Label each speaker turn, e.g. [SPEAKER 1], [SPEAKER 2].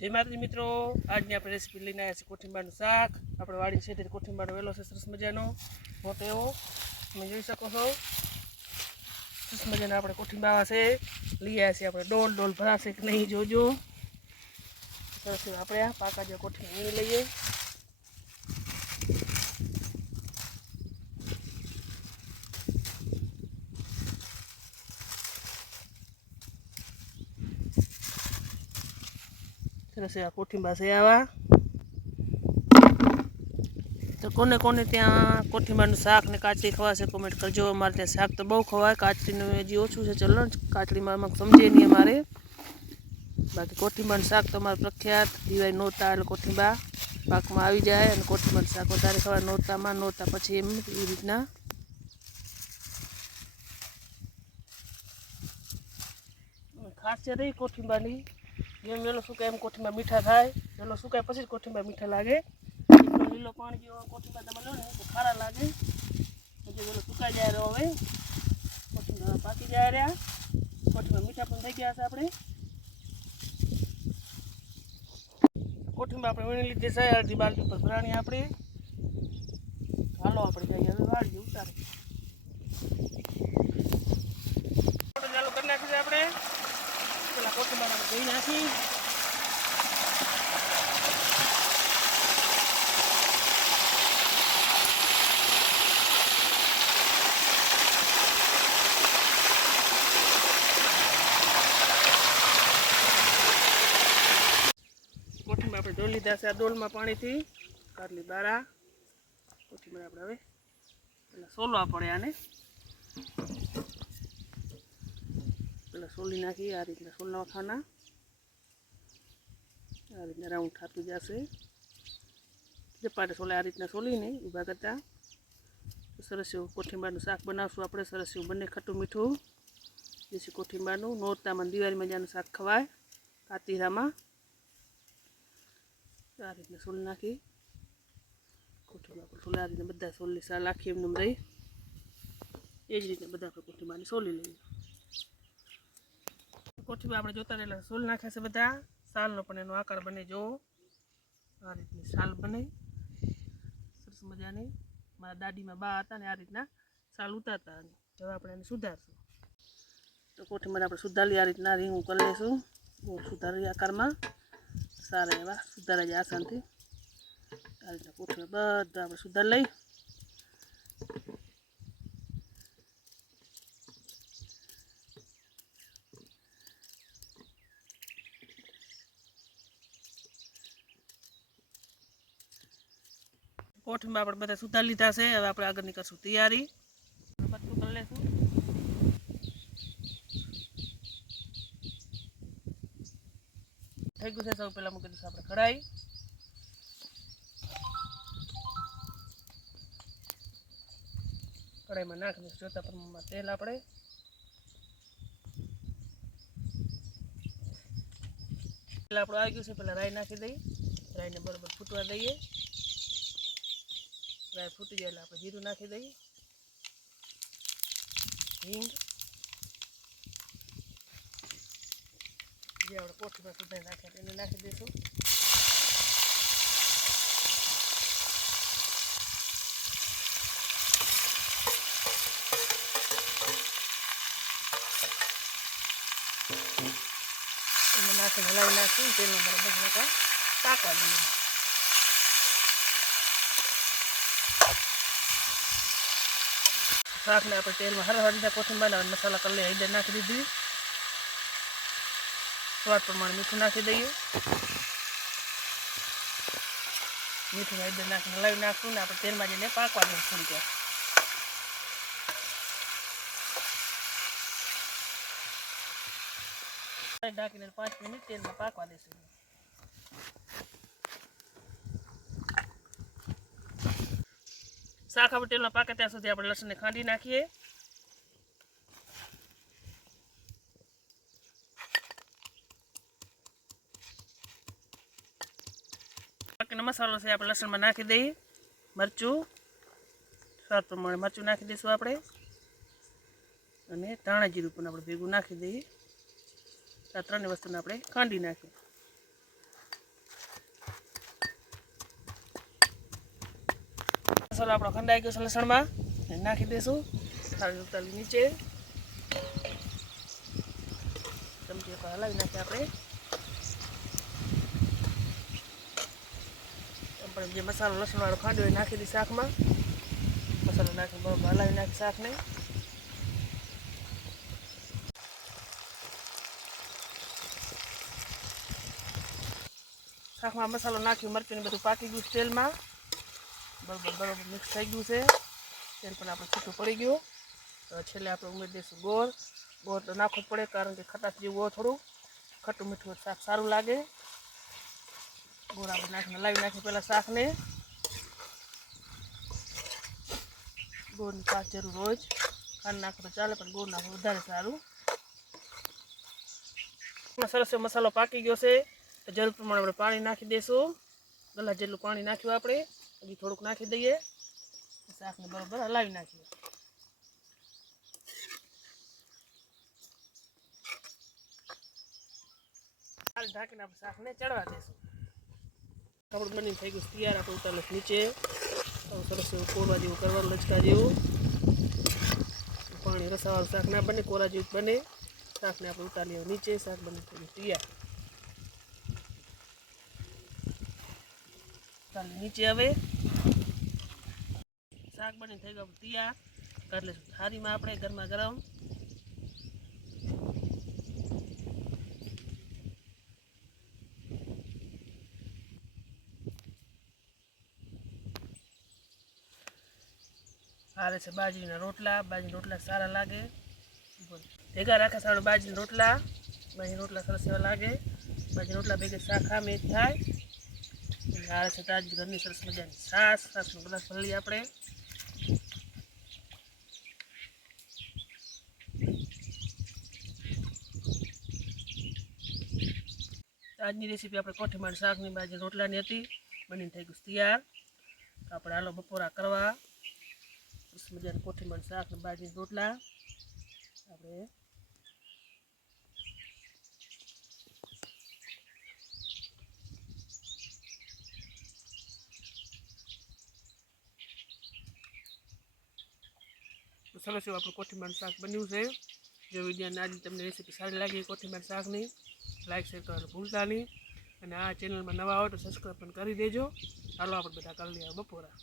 [SPEAKER 1] જય માતાજી મિત્રો. આજની આપણે રેસીપી લઈને આવ્યા છીએ કોઠીંબાનું શાક. આપણે વાડી છે કોઠીંબાનો વેલો છે, સરસ મજાનો. મોટો એવો. તમે જોઈ શકો છો. સરસ મજાના આપણે કોઠીંબા છે. લઈ આવ્યા છીએ આપણે. ડોલ ડોલ ભરાશે કે નહીં, જોજો. સરસ આપણે પાકા જે કોઠી લઈએ. સરસ એવા કોઠીંબા છે આવા તો કોને કોને ત્યાં કોઠીંબાનું શાક ને કાચરી ખવાશે કોમેન્ટ કરજો. અમારે ત્યાં શાક તો બહુ ખવાય. કાચરીનું હજી ઓછું છે. ચલો કાચરીમાં સમજે નહીં અમારે. બાકી કોઠીંબાનું શાક તો અમારે પ્રખ્યાત. દિવાળી નોતા એટલે કોઠીંબા પાકમાં આવી જાય અને કોઠીંબાનું શાક વધારે ખવાય. નોતામાં નોરતા પછી એમ એ રીતના. ખાસ છે રહી કોઠીંબાની. જેમ વેલો સુકાય એમ કોઠીમાં મીઠા થાય. વેલો સુકાય પછી જ કોઠીંબા મીઠા લાગે. લીલો પાણી જેવો કોઠીમાં તમે લો ને તો ખારા લાગે. પછી વેલો સુકાઈ જાય રહ્યો હવે. કોઠીમાં પાકી જાય રહ્યા. કોઠીમાં મીઠા પણ થઈ ગયા છે આપણે. કોઠીમાં આપણે વીણી લીધી છે, અડધી બાલટી ઉપર ભરાણી આપણી. હાલો આપણે જઈએ હવે વાળીએ ઉતારે ચાલુ કરી નાખી છે આપણે. પેલા આપણે ધોઈ નાખી કોથમીર આપણે ધોઈ લીધા છે આ ડોલમાં પાણીથી કાઢલી બારા. કોથમીર આપણે હવે પેલા સોલવા પડે આને. પેલા સોલી નાખી આ રીતના સોલના ખાના આ રીતના રાઉન્ડ થતું જશે ચપાટે સોલે આ રીતના સોલીને ઊભા કરતા સરસ એવું કોઠીંબારનું શાક બનાવશું આપણે સરસ એવું બંને ખટ્ટું મીઠું દેશી કોઠીંબારનું નોરતામાં દિવાળીમાં જ્યાંનું શાક ખવાય કાતીરામાં આ રીતના સોલી નાખી કોઠીંબા સોલે આ રીતના બધા સોલી સા નાખી એમને રહી એ રીતે બધા આપણે કોઠીંબાની સોલી લઈએ કોઠીમાં આપણે જોતા રહેલા સોલ નાખ્યા છે બધા. સાલનો પણ એનો આકાર બને જો. આ રીતની સાલ બને. સરસ મજાની. મારા દાદીમાં બા હતા ને આ રીતના સાલ ઉતારતા હવે આપણે એને સુધારશું. તો કોઠીમાં આપણે સુધારી આ રીતના રીંગું કરી લઈશું. સુધારી આકારમાં. સારા એવા સુધારા જાય આસાનથી. આ રીતના કોઠીમાં બધા આપણે સુધાર લઈ. કોઠીમાં આપણે બધા સુધાર લીધા છે. હવે આપણે આગળની કરશું તૈયારી. બધું કરી લઈશું થઈ ગયું છે સૌ પહેલાં મૂકી દઈશું આપણે કઢાઈ. કઢાઈમાં નાખી દઈશું. જોતા પ્રમાણમાં તેલ આપણે. પહેલાં આપણું આવી ગયું છે. પહેલાં રાઈ નાખી દઈએ. રાઈને બરોબર ફૂટવા દઈએ. રાઈ ફૂટી જાય એટલે આપણે જીરું નાખી દઈએ. હિંગ. જે આપણે કોઠીમાં સુધારી નાખ્યા એને નાખી દઈશું. નાખી હલાવી નાખી તેલમાં બરાબર પાકવા દઈએ. શાકને આપણે તેલમાં હર હર રીતે કોથમીર બનાવે મસાલા લઈએ. હળદર નાખી દીધી. સ્વાદ પ્રમાણે મીઠું નાખી દઈએ. મીઠું હળદર નાખીને હલાવી નાખશું ને આપણે તેલમાં જઈને પાકવા દઈએ થોડીક વાર. ઢાંકીને પાંચ મિનિટ તેલમાં પાકવા દઈશું. આપણે તેલમાં પાકે ત્યાં સુધી આપણે લસણને ખાંડી નાખીએ. બાકીનો મસાલો છે આપણે લસણમાં નાખી દઈએ. મરચું, સ્વાદ પ્રમાણે મરચું નાખી દઈશું આપણે. અને ધાણા જીરું પણ આપણે ભેગું નાખી દઈએ. આ ત્રણેય વસ્તુને આપણે ખાંડી નાખીએ. મસાલો આપણો ખંડાઈ ગયો છે લસણમાં. નાખી દઈશું ઉતારી નીચે. ચમચી હલાવી નાખીએ આપણે. આપણે જે મસાલો લસણવાળો ખાંડ્યો એ નાખી દઈ શાકમાં. મસાલો નાખી બરોબર હલાવી નાખી શાકને. શાકમાં મસાલો નાખ્યો, મરચું બધું પાકી ગયું તેલમાં. બરોબર બરોબર, મિક્સ થઈ ગયું છે. તેલ પણ આપણે છૂટું પડી ગયું. તો છેલ્લે આપણે ઉમેરી દઈશું ગોળ. ગોળ તો નાખવું જ પડે, કારણ કે ખટાશ જેવું હોય થોડું. ખટ્ટું મીઠું હોય શાક સારું લાગે. ગોળ આપણે નાખીને લાવી નાખીએ પહેલાં શાકને. ગોળની પાક જરૂર હોય જ. ખાંડ નાખો તો ચાલે, પણ ગોળ નાખવું વધારે સારું. સરસ એવો મસાલો પાકી ગયો છે. તો જરૂર પ્રમાણે આપણે પાણી નાખી દઈશું. ગલા જેટલું પાણી નાખ્યું આપણે. હજી થોડુંક નાખી દઈએ. શાકને બરોબર હલાવી નાખીએ. હાલ ઢાંકીને આપણે શાકને ચડવા દઈશું કપડું બની થઈ ગયું તૈયાર, આપણે ઉતારે નીચે. સરસ એવું કોરવા જેવું કરવાનું, લચકા જેવું. પાણી રસાવાળું શાક ના બને, કોરા જેવું બને. શાકને આપણે ઉતારીએ નીચે, શાક બની થઈ ગયું તૈયાર. નીચે હવે શાક બની થઈ ગયું તૈયાર. એટલે થારીમાં આપણે ગરમા ગરમ. સારે છે બાજરીના રોટલા. બાજરીના રોટલા સારા લાગે. ભેગા રાખે સારું બાજરીના રોટલા. બાજરી રોટલા સરસ એવા લાગે. બાજરી રોટલા ભેગા શાક ખામે થાય. અને આ છે તાજી ઘરની સરસ મજાની સાસ સાસ ગ્લાસ ભરી લઈએ આપણે આજની રેસીપી આપણે કોઠીમાં શાકની બાજરી રોટલાની હતી, બનીને થઈ ગયું તૈયાર. તો આપણે આલો બપોરા કરવા. સરસ મજાની કોઠીમાં શાકની બાજરી રોટલા. આપણે તો સરસ એવું આપણું કોઠીમાર શાક બન્યું છે. જો વિડીયોની આજે તમને રેસીપી સારી લાગી કોઠીમાર શાકની લાઈક શેર કરવાનું ભૂલતા નહીં. અને આ ચેનલમાં નવા આવો તો સબસ્ક્રાઈબ પણ કરી દેજો. ચાલો આપણે બધા કરી લઈએ બપોરા.